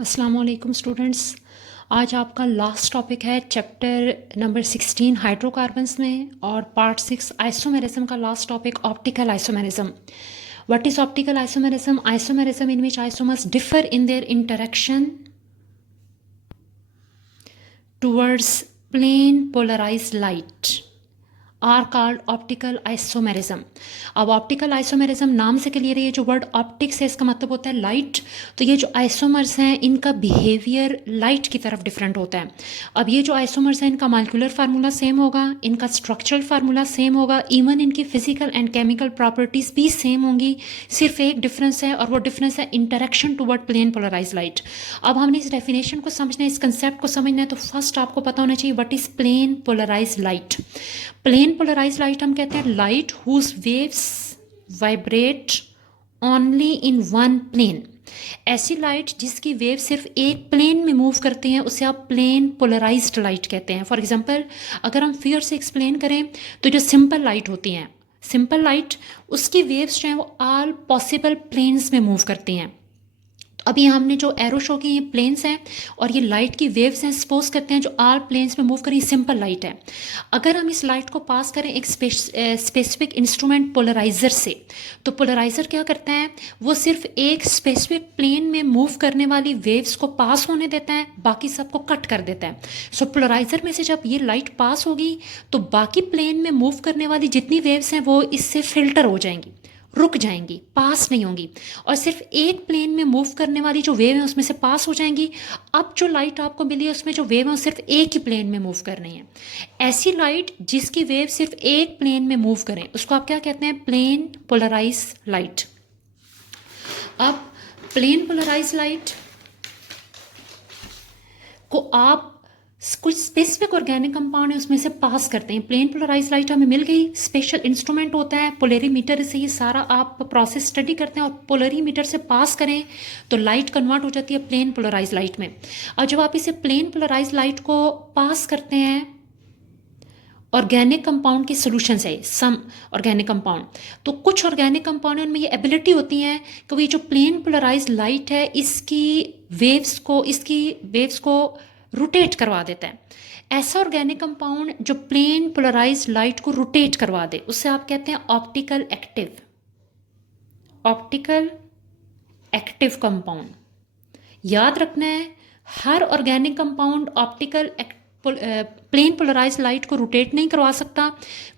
अस्सलाम वालेकुम स्टूडेंट्स। आज आपका लास्ट टॉपिक है चैप्टर नंबर 16 हाइड्रोकार्बन्स में और पार्ट 6 आइसोमेरिज्म का last topic optical isomerism. What is optical isomerism? Isomerism in which isomers differ in their interaction towards plane polarized light are called optical isomerism. अब optical isomerism नाम से clear है, ये जो word optics है इसका मतलब होता है लाइट। तो ये जो आइसोमर्स हैं इनका बिहेवियर लाइट की तरफ डिफरेंट होता है। अब ये जो आइसोमर्स हैं इनका मॉलिक्यूलर फार्मूला सेम होगा, इनका स्ट्रक्चरल फार्मूला सेम होगा, इवन इनकी फिजिकल एंड केमिकल प्रॉपर्टीज़ भी सेम होंगी। सिर्फ एक डिफरेंस है और वो डिफरेंस है interaction toward plane polarise light. अब हमने इस डेफिनेशन को समझना है, इस कंसेप्ट को समझना है, तो फर्स्ट आपको पता होना चाहिए what is plane polarise light. Plane polarise light हम कहते हैं light whose waves vibrate only in one plane. ऐसी लाइट जिसकी वेव सिर्फ एक प्लेन में मूव करती हैं उसे आप प्लेन पोलराइज्ड लाइट कहते हैं। फॉर एग्जांपल अगर हम फिगर से एक्सप्लेन करें तो जो सिंपल लाइट होती हैं, सिंपल लाइट उसकी वेव्स जो हैं वो ऑल पॉसिबल प्लेन्स में मूव करती हैं। अभी हमने जो एरो शो की ये प्लेन्स हैं और ये लाइट की वेव्स हैं, सपोज करते हैं जो आल प्लेन्स में मूव करें, सिंपल लाइट है। अगर हम इस लाइट को पास करें एक स्पेसिफिक इंस्ट्रूमेंट पोलराइज़र से, तो पोलराइज़र क्या करता है, वो सिर्फ एक स्पेसिफिक प्लेन में मूव करने वाली वेव्स को पास होने देता है, बाकी सबको कट कर देता है। सो पोलराइज़र में से जब ये लाइट पास होगी तो बाकी प्लेन में मूव करने वाली जितनी वेव्स हैं वो इससे फिल्टर हो जाएंगी, रुक जाएंगी, पास नहीं होंगी, और सिर्फ एक प्लेन में मूव करने वाली जो वेव है उसमें से पास हो जाएंगी। अब जो लाइट आपको मिली है उसमें जो वेव है वो सिर्फ एक ही प्लेन में मूव कर रही है। ऐसी लाइट जिसकी वेव सिर्फ एक प्लेन में मूव करें उसको आप क्या कहते हैं? Plane polarise light. अब प्लेन पोलराइज लाइट को आप कुछ स्पेसिफिक ऑर्गेनिक कंपाउंड है उसमें से पास करते हैं। प्लेन पोलराइज लाइट हमें मिल गई, स्पेशल इंस्ट्रूमेंट होता है पोलरीमीटर, से ये सारा आप प्रोसेस स्टडी करते हैं और पोलरीमीटर से पास करें तो लाइट कन्वर्ट हो जाती है प्लेन पोलराइज लाइट में। और जब आप इसे प्लेन पोलराइज लाइट को पास करते हैं ऑर्गेनिक कंपाउंड के सोल्यूशन से, सम ऑर्गेनिक कंपाउंड, तो कुछ ऑर्गेनिक कंपाउंड में ये एबिलिटी होती है कि ये जो प्लेन पोलराइज लाइट है इसकी वेव्स को रोटेट करवा देता है। ऐसा ऑर्गेनिक कंपाउंड जो प्लेन पोलराइज लाइट को रोटेट करवा दे उसे आप कहते हैं optical active. Optical active compound याद रखना है, हर organic compound optical plane polarise light को रोटेट नहीं करवा सकता।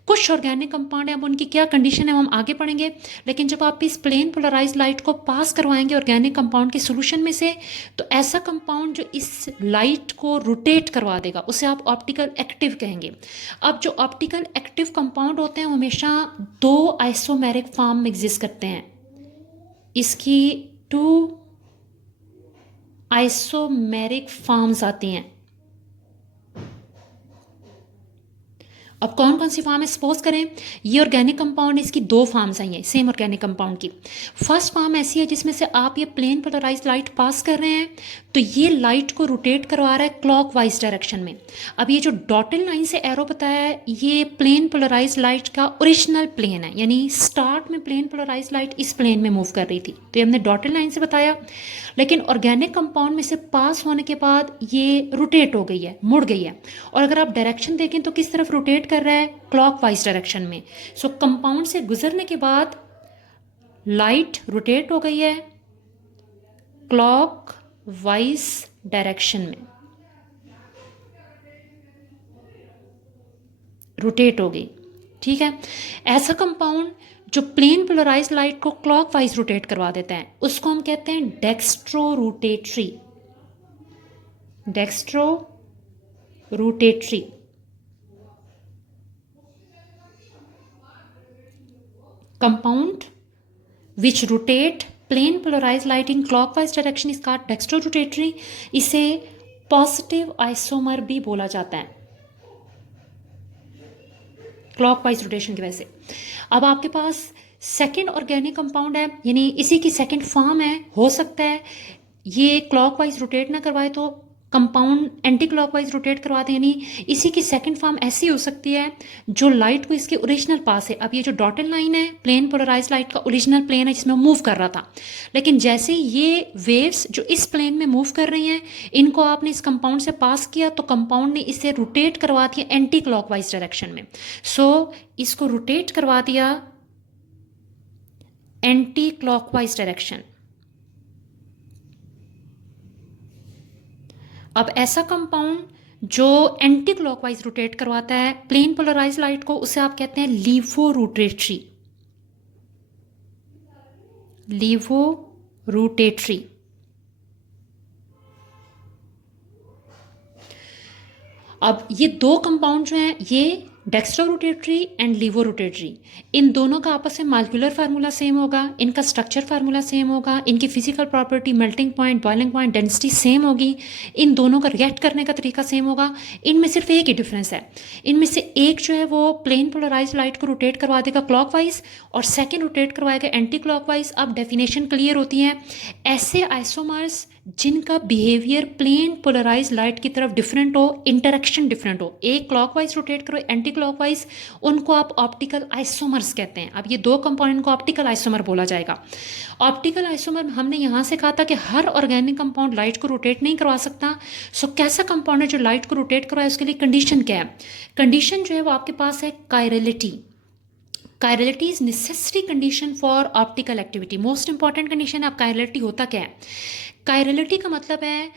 कुछ ऑर्गेनिक कंपाउंड है, अब उनकी क्या कंडीशन है हम आगे पढ़ेंगे, लेकिन जब आप इस प्लेन पोलराइज लाइट को पास करवाएंगे ऑर्गेनिक कंपाउंड के सोल्यूशन में से, तो ऐसा कंपाउंड जो इस लाइट को रोटेट करवा देगा उसे आप ऑप्टिकल एक्टिव कहेंगे। अब जो ऑप्टिकल एक्टिव कंपाउंड होते हैं हमेशा दो आइसोमेरिक फॉर्म में एग्जिस्ट करते हैं। इसकी 2 आइसोमेरिक फॉर्म्स आती हैं। अब कौन कौन सी फॉर्म है? सपोज करें ये ऑर्गेनिक कंपाउंड, इसकी 2 फॉर्म्स आई हैं सेम ऑर्गेनिक कंपाउंड की। फर्स्ट फॉर्म ऐसी है जिसमें से आप ये प्लेन पोलराइज लाइट पास कर रहे हैं तो ये लाइट को रोटेट करवा रहा है क्लॉकवाइज डायरेक्शन में। अब ये जो डॉटेड लाइन से एरो बताया है ये प्लेन पोलराइज लाइट का ओरिजिनल प्लेन है, यानी स्टार्ट में प्लेन पोलराइज लाइट इस प्लेन में मूव कर रही थी, तो ये हमने डॉटेड लाइन से बताया। लेकिन ऑर्गेनिक कंपाउंड में से पास होने के बाद ये रोटेट हो गई है, मुड़ गई है, और अगर आप डायरेक्शन देखें तो किस तरफ रोटेट कर रहा है? क्लॉकवाइज डायरेक्शन में। सो कंपाउंड से गुजरने के बाद लाइट रोटेट हो गई है क्लॉकवाइज डायरेक्शन में, रोटेट हो गई, ठीक है। ऐसा कंपाउंड जो प्लेन पोलराइज लाइट को क्लॉकवाइज रोटेट करवा देता है उसको हम कहते हैं dextro rotatory. Dextro rotatory compound which rotate plane polarized light in clockwise direction is called dextrorotatory। इसे पॉजिटिव आइसोमर भी बोला जाता है क्लॉकवाइज रोटेशन की वजह से। अब आपके पास सेकेंड ऑर्गेनिक कंपाउंड है, यानी इसी की सेकेंड फॉर्म है, हो सकता है ये क्लॉकवाइज रोटेट ना करवाए तो कंपाउंड एंटी क्लॉकवाइज रोटेट करवाते हैं, यानी इसी की सेकंड फॉर्म ऐसी हो सकती है जो लाइट को इसके ओरिजिनल पास है। अब ये जो डॉटेड लाइन है प्लेन पोलराइज लाइट का ओरिजिनल प्लेन है जिसमें मूव कर रहा था, लेकिन जैसे ये वेव्स जो इस प्लेन में मूव कर रही हैं इनको आपने इस कंपाउंड से पास किया तो कंपाउंड ने इसे रोटेट करवा दिया एंटी क्लॉकवाइज डायरेक्शन में। सो इसको रोटेट करवा दिया एंटी क्लॉकवाइज डायरेक्शन। अब ऐसा कंपाउंड जो एंटी क्लॉकवाइज रोटेट करवाता है प्लेन पोलराइज लाइट को, उसे आप कहते हैं लीवो रोटेटरी। लीवो रोटेटरी। अब ये दो कंपाउंड जो हैं ये dextro rotatory and laevo rotatory, इन दोनों का आपस में मालिक्यूलर फार्मूला सेम होगा, इनका स्ट्रक्चर फार्मूला सेम होगा, इनकी physical property melting point, boiling point, density same होगी, इन दोनों का रिएक्ट करने का तरीका सेम होगा। इनमें सिर्फ एक ही डिफरेंस है, इनमें से एक जो है वो प्लेन पोलराइज लाइट को रोटेट करवा देगा क्लॉकवाइज और सेकेंड रोटेट करवाएगा एंटी क्लॉकवाइज। अब डेफिनेशन क्लियर होती है, ऐसे आइसोमर्स जिनका बिहेवियर प्लेन पोलराइज लाइट की तरफ डिफरेंट हो, इंटरेक्शन डिफरेंट हो, एक क्लॉकवाइज रोटेट करो एंटी क्लॉकवाइज, उनको आप ऑप्टिकल आइसोमर्स कहते हैं। अब ये दो कंपाउंड को ऑप्टिकल आइसोमर बोला जाएगा। ऑप्टिकल आइसोमर हमने यहाँ से कहा था कि हर ऑर्गेनिक कंपाउंड लाइट को रोटेट नहीं करवा सकता। सो कैसा कंपाउंड है जो लाइट को रोटेट करवाए, उसके लिए कंडीशन क्या है? कंडीशन जो है वो आपके पास है chirality. Chirality is necessary condition for optical activity. Most important condition है। अब कायरलिटी होता क्या है? कायरलिटी का मतलब है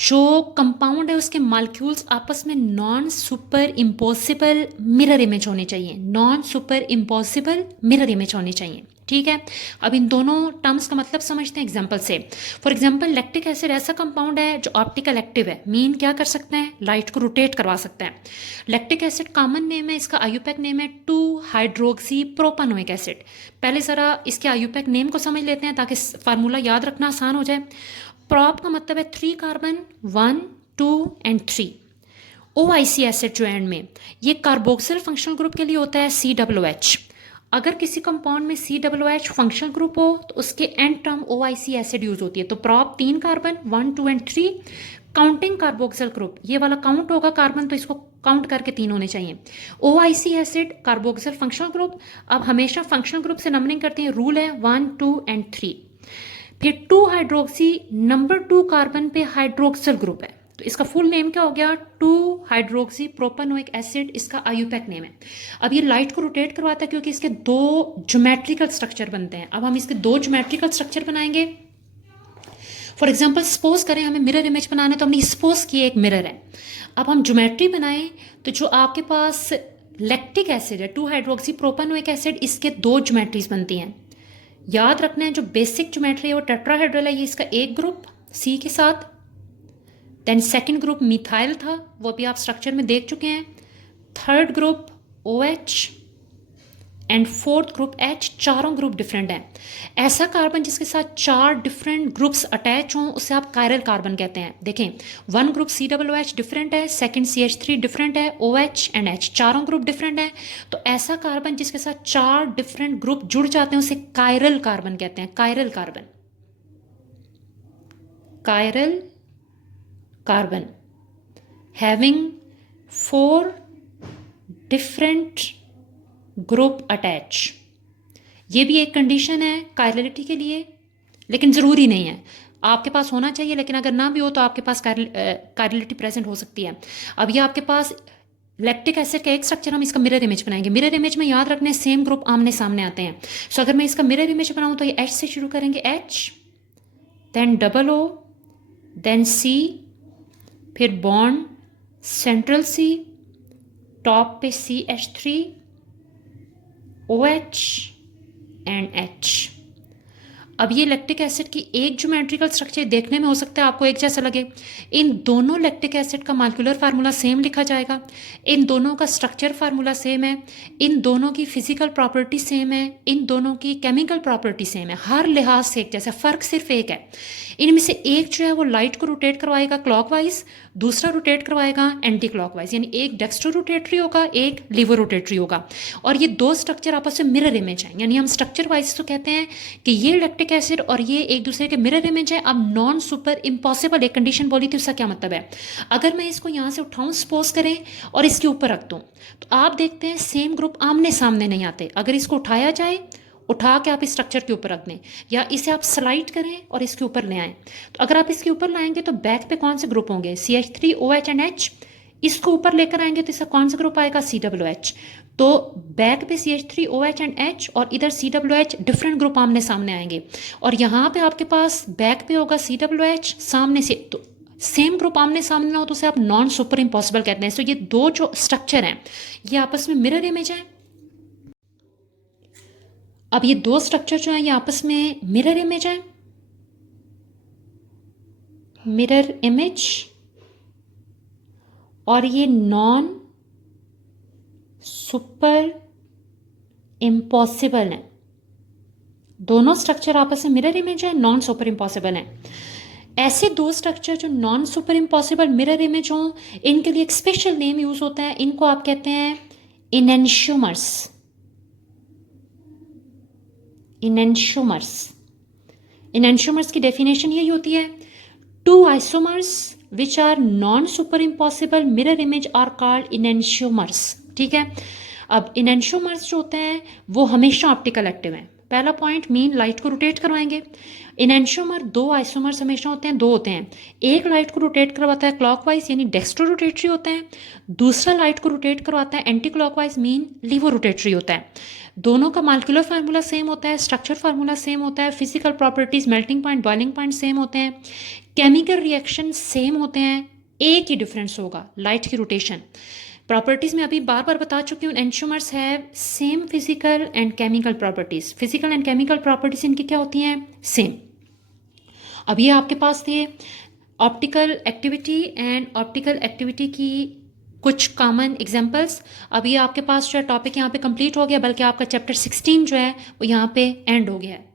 जो कंपाउंड है उसके मॉलिक्यूल्स आपस में non super impossible mirror image होने चाहिए। Non super impossible mirror image होनी चाहिए, ठीक है। अब इन दोनों टर्म्स का मतलब समझते हैं एग्जांपल से। फॉर एग्जांपल लैक्टिक एसिड ऐसा कंपाउंड है जो ऑप्टिकल एक्टिव है, मीन क्या कर सकते हैं? लाइट को रोटेट करवा सकता है। लैक्टिक एसिड कॉमन नेम है, इसका आयुपैक नेम है 2 हाइड्रोक्सी प्रोपानोइक एसिड। पहले ज़रा इसके आयुपैक नेम को समझ लेते हैं ताकि फार्मूला याद रखना आसान हो जाए। प्रॉप का मतलब है 3 कार्बन 1 2 एंड 3। OIC एसिड जो एंड में, ये कार्बोक्सिल फंक्शनल ग्रुप के लिए होता है COOH। अगर किसी कंपाउंड में COOH फंक्शनल ग्रुप हो तो उसके and term OIC acid use होती है। तो prop 3 carbon 1 2 and 3, counting carboxyl group, ये वाला काउंट होगा कार्बन तो इसको काउंट करके 3 होने चाहिए। OIC acid carboxyl functional group. अब हमेशा फंक्शनल ग्रुप से नंबरिंग करते हैं, रूल है 1 2 एंड 3। फिर 2 हाइड्रोक्सी नंबर 2 कार्बन पे हाइड्रोक्सिल ग्रुप है, तो इसका फुल नेम क्या हो गया? 2 हाइड्रोक्सी प्रोपानोइक एसिड इसका आयुपैक नेम है। अब ये लाइट को रोटेट करवाता है क्योंकि इसके 2 ज्योमेट्रिकल स्ट्रक्चर बनते हैं। अब हम इसके 2 ज्योमेट्रिकल स्ट्रक्चर बनाएंगे। फॉर एग्जाम्पल सपोज करें हमें मिरर इमेज बनाना है, तो हमने सपोज किए एक मिरर है। अब हम ज्योमेट्री बनाएं तो जो आपके पास लैक्टिक एसिड है 2 हाइड्रोक्सी प्रोपानोइक एसिड, इसके 2 ज्योमेट्रीज बनती हैं। याद रखना है जो बेसिक ज्योमेट्री है वो टेट्राहेड्रल है, ये इसका एक ग्रुप C के साथ, देन सेकंड ग्रुप मिथाइल था, वो भी आप स्ट्रक्चर में देख चुके हैं, third group OH and fourth group H। चारों ग्रुप डिफरेंट हैं। ऐसा कार्बन जिसके साथ 4 डिफरेंट ग्रुप्स अटैच हों उसे आप कायरल कार्बन कहते हैं। देखें, 1 ग्रुप COOH डिफरेंट है, सेकंड CH3 डिफरेंट है, OH एंड H चारों ग्रुप डिफरेंट है। तो ऐसा कार्बन जिसके साथ 4 डिफरेंट ग्रुप जुड़ जाते हैं उसे कायरल कार्बन कहते हैं। Chiral carbon, chiral carbon having 4 different group attach. ये भी एक कंडीशन है कायरलिटी के लिए, लेकिन ज़रूरी नहीं है। आपके पास होना चाहिए, लेकिन अगर ना भी हो तो आपके पास कायरलिटी प्रेजेंट हो सकती है। अब ये आपके पास लैक्टिक एसिड का एक स्ट्रक्चर, हम इसका मिरर इमेज बनाएंगे। मिरर इमेज में याद रखने सेम ग्रुप आमने सामने आते हैं। सो अगर मैं इसका मिरर इमेज बनाऊँ तो ये H से शुरू करेंगे, H then O then C, फिर बॉन्ड सेंट्रल C, टॉप पे CH3 OH एंड H। अब ये लैक्टिक एसिड की एक ज्योमेट्रिकल स्ट्रक्चर देखने में हो सकता है आपको एक जैसा लगे। इन दोनों लैक्टिक एसिड का मॉलिक्यूलर फार्मूला सेम लिखा जाएगा, इन दोनों का स्ट्रक्चर फार्मूला सेम है, इन दोनों की फिजिकल प्रॉपर्टी सेम है, इन दोनों की केमिकल प्रॉपर्टी सेम है, हर लिहाज से एक जैसा। फ़र्क सिर्फ एक है, इनमें से एक जो है वो लाइट को रोटेट करवाएगा क्लॉकवाइज, दूसरा रोटेट करवाएगा एंटी क्लॉकवाइज, यानी एक डेक्स्ट्रो रोटेटरी होगा, एक लीवर रोटेटरी होगा। और ये 2 स्ट्रक्चर आपस में मिरर इमेज है, यानी हम स्ट्रक्चर वाइज तो कहते हैं कि ये लैक्टिक ऑप्टिक एसिड और ये एक दूसरे के मिरर इमेज है। अब नॉन सुपर इम्पॉसिबल एक कंडीशन बोली थी, उसका क्या मतलब है? अगर मैं इसको यहाँ से उठाऊँ सपोज करें और इसके ऊपर रख दूँ, तो आप देखते हैं सेम ग्रुप आमने सामने नहीं आते। अगर इसको उठाया जाए, उठा के आप इस स्ट्रक्चर के ऊपर रख दें, या इसे आप स्लाइड करें और इसके ऊपर ले आएँ, तो अगर आप इसके ऊपर लाएंगे तो बैक पे कौन से ग्रुप होंगे? CH3OH and H। इसको ऊपर लेकर आएंगे तो इसका कौन सा ग्रुप आएगा? COOH। तो बैक पे CH3OH एंड H और इधर COOH, डिफरेंट ग्रुप आमने सामने आएंगे। और यहाँ पे आपके पास बैक पे होगा COOH, सामने से तो सेम ग्रुप आमने सामने ना हो तो उसे आप नॉन सुपर इम्पॉसिबल कहते हैं। तो ये दो जो स्ट्रक्चर हैं ये आपस में मिरर इमेज है। अब ये दो स्ट्रक्चर जो है ये आपस में मिरर इमेज है, मिरर इमेज, और ये नॉन सुपर इम्पॉसिबल है। दोनों स्ट्रक्चर आपस में मिरर इमेज है, नॉन सुपर इम्पॉसिबल है। ऐसे दो स्ट्रक्चर जो non super impossible mirror image हों, इनके लिए एक स्पेशल नेम यूज होता है, इनको आप कहते हैं इनेंशियोमर्स। इनेंशियोमर्स। इनेंशियोमर्स की डेफिनेशन यही होती है, two isomers which are non super impossible mirror image are called enantiomers. ठीक है। अब इनेंशियोमर्स जो होते हैं वो हमेशा ऑप्टिकल एक्टिव हैं। पहला पॉइंट, मीन लाइट को रोटेट करवाएंगे। इनेंशियोमर दो आइसोमर्स हमेशा होते हैं, दो होते हैं। एक लाइट को रोटेट करवाता है क्लॉकवाइज यानी डेक्स्ट्रो रोटेटरी होता है, दूसरा लाइट को रोटेट करवाता है anti clockwise mean levo rotatory होता है। दोनों का मालिक्यूलर फार्मूला सेम होता है, स्ट्रक्चर फार्मूला सेम होता है, physical properties melting point boiling point same होते हैं, केमिकल रिएक्शन सेम होते हैं, एक ही डिफरेंस होगा लाइट की रोटेशन। प्रॉपर्टीज़ में अभी बार बार बता चुकी हूँ, enantiomers have same physical and chemical properties. Physical and chemical properties इनकी क्या होती हैं? सेम। अब ये आपके पास थे optical activity and optical activity की कुछ कॉमन एग्जांपल्स। अभी आपके पास जो है टॉपिक यहाँ पे कंप्लीट हो गया, बल्कि आपका चैप्टर 16 जो है वो यहाँ पे एंड हो गया है।